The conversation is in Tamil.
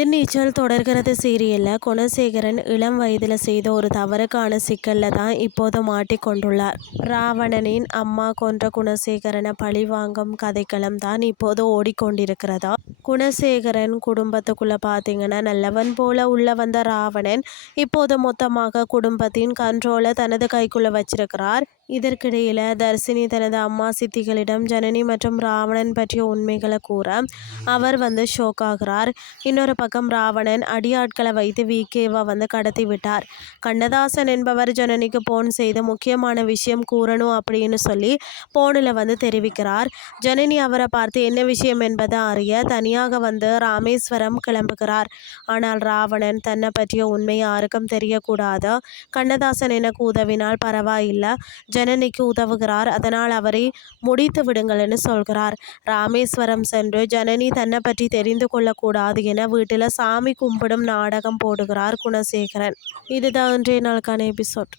எதிர்நீச்சல் தொடர்கிறது சீரியலில் குணசேகரன் இளம் வயதில் செய்த ஒரு தவறுக்கான சிக்கலில் தான் இப்போது மாட்டிக்கொண்டுள்ளார். ராவணனின் அம்மா கொன்ற குணசேகரனை பழிவாங்கும் கதைக்களம் தான் இப்போது ஓடிக்கொண்டிருக்கிறதா. குணசேகரன் குடும்பத்துக்குள்ளே பார்த்தீங்கன்னா நல்லவன் போல உள்ள வந்த ராவணன் இப்போது மொத்தமாக குடும்பத்தின் கண்ட்ரோலை தனது கைக்குள்ளே வச்சிருக்கிறார். இதற்கிடையில் தர்சினி தனது அம்மா சித்திகளிடம் ஜனனி மற்றும் ராவணன் பற்றிய உண்மைகளை கூற அவர் ஷோக் ஆகிறார். இன்னொரு பக்கம் ராவணன் அடியாட்களை வைத்து விகேவை கடத்தி விட்டார். கண்ணதாசன் என்பவர் ஜனனிக்கு போன் செய்து முக்கியமான விஷயம் கூறணும் அப்படின்னு சொல்லி போனில் தெரிவிக்கிறார். ஜனனி அவரை பார்த்து என்ன விஷயம் என்பதை அறிய தனியாக ராமேஸ்வரம் கிளம்புகிறார். ஆனால் ராவணன் தன்னை பற்றிய உண்மை யாருக்கும் தெரியக்கூடாது, கண்ணதாசன் எனக்கு உதவினால் பரவாயில்லை, ஜனனிக்கு உதவுகிறார், அதனால் அவரை முடித்து விடுங்கள்னு சொல்கிறார். ராமேஸ்வரம் சென்று ஜனனி தன்னை பற்றி தெரிந்து கொள்ளக்கூடாது என வீட்டில் சாமி கும்பிடும் நாடகம் போடுகிறார் குணசேகரன். இதுதான் இன்றைய நாளுக்கான எபிசோட்.